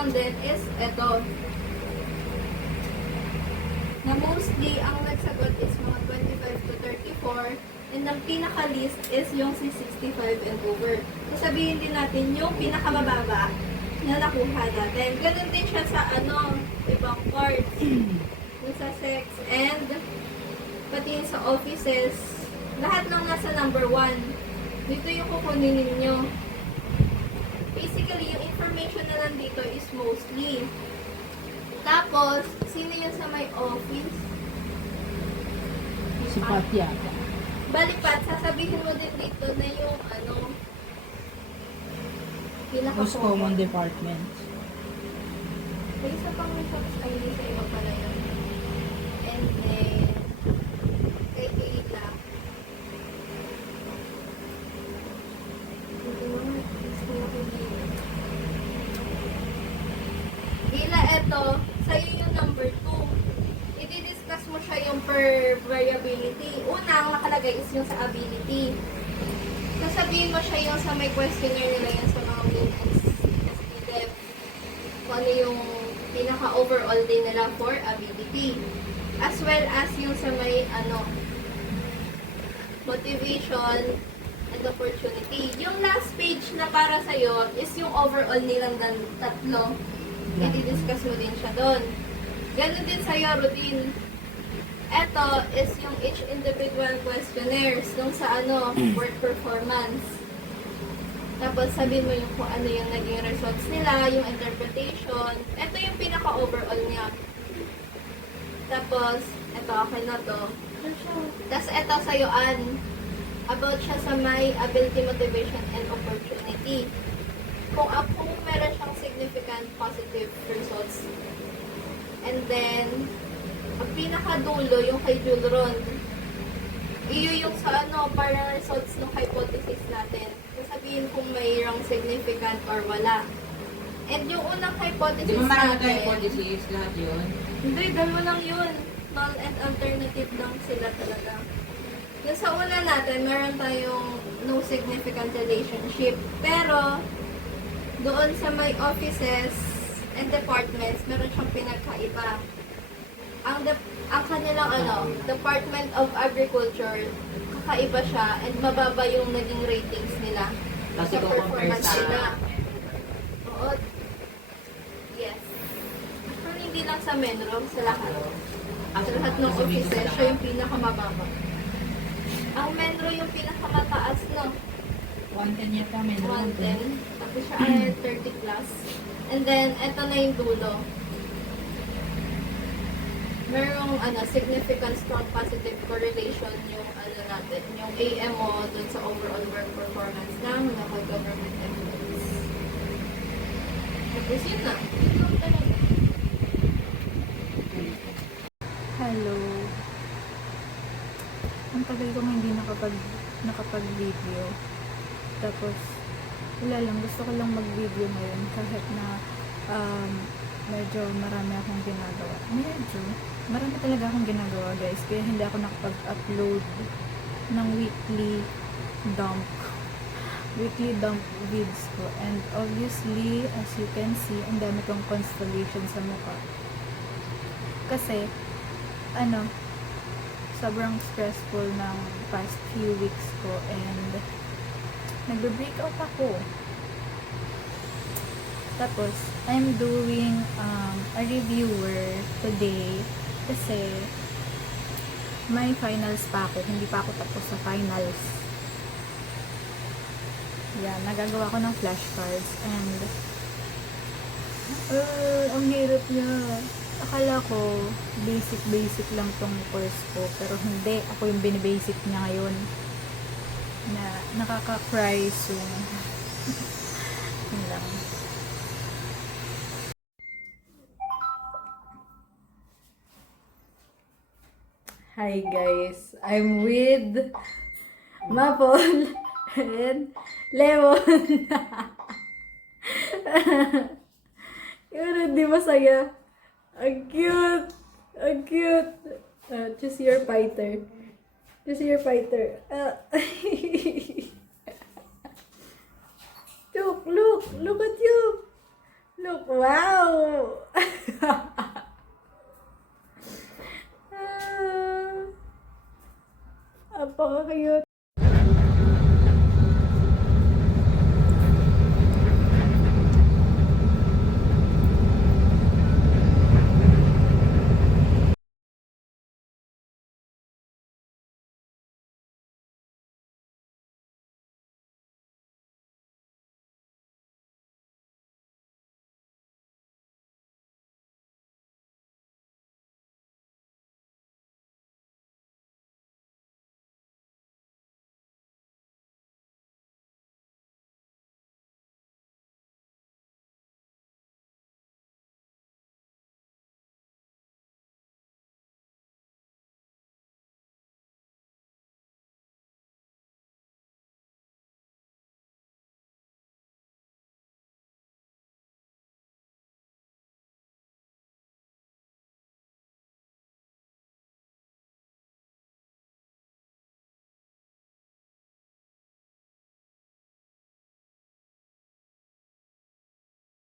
lang din is eto. Na mostly, ang nagsagot is mga 25 to 34. And ang pinaka-least is yung 65 and over. So, sabihin din natin yung pinakamababa na nakuha natin. Ganun din siya sa ibang parts. Yung sa sex and pati yung sa offices. Lahat lang nasa number 1. Dito yung kukunin ninyo. Basically, yung information na nandito is mostly. Tapos, sino yung sa may office? Si Patya. Balipat, sasabihin mo din dito na yung Most common department. May isa pang results ay hindi sa iba pala yun. And then, kay Kayla. Ito mga gusto ko dito. Kayla, eto, sa'yo yung number 2. I-discuss mo siya yung per variability. Una, ang nakalagay is yung sa ability. Sasabihin mo siya yung sa may questionnaire nila yan sa mga main SPDEF. Kung ano yung pinaka-overall din nila for ability. As well as yung sa may motivation and opportunity. Yung last page na para sa'yo is yung overall nilang tatlo. I-discuss mo din siya doon. Ganon din sa'yo, routine. Ito is yung each individual questionnaires yung sa work performance. Tapos sabihin mo yung kung ano yung naging results nila, yung interpretation. Ito yung pinaka-overall niya. Tapos, ito, okay na to. Tapos ito sa'yo, about siya sa may ability, motivation, and opportunity. Kung meron siyang significant positive results. And then, ang pinakadulo, yung kay Julron. Iyo yung sa parang results ng hypothesis natin. Sasabihin kung mayroong significant or wala. And yung unang hypothesis Di ba marami natin, tayo hypothesis lahat yun? hindi, dalawa lang yun. Null and alternative lang sila talaga. Yung sa una natin, meron tayong no significant relationship. Pero, doon sa may offices and departments, meron siyang pinagkaiba. Ang kanilang Department of Agriculture, kakaiba siya and mababa yung naging ratings nila Kasi sa kung compare performance sa... nila. Oo. Yes. Actually, hindi lang sa Menro, sa lahat. Sa lahat ng offices, siya yung pinakamababa. Ang Menro yung pinakamataas, no? 110 yata, may 110. Tapos siya ay 30 plus. And then, eto na yung dulo. Merong significant strong positive correlation yung natin, yung AMO dun sa overall work performance ng mga government employees. Tapos yun na. Yun lang talaga. Hello. Ang tagal ko hindi nakapag-video. Tapos, wala lang. Gusto ko lang mag-video ngayon kahit na medyo marami akong ginagawa. Marami talaga akong ginagawa, guys. Kaya hindi ako nakapag-upload ng weekly dump vids ko. And obviously, as you can see, ang dami kong constellation sa mukha. Kasi, sobrang stressful ng past few weeks ko and nagbe-breakout ako. Tapos, I'm doing a reviewer today kasi may finals pa ako. Hindi pa ako tapos sa finals. Yan, nagagawa ko ng flashcards and ang hirap niya. Akala ko basic lang tong course ko pero hindi. Ako yung binibasic niya ngayon na nakaka-cry soon. Yun lang. Hi guys, I'm with Maple and Lemon. Yun, di masaya. Ang cute! Ang cute! Choose your fighter. Choose your fighter. Look at you! Look, wow!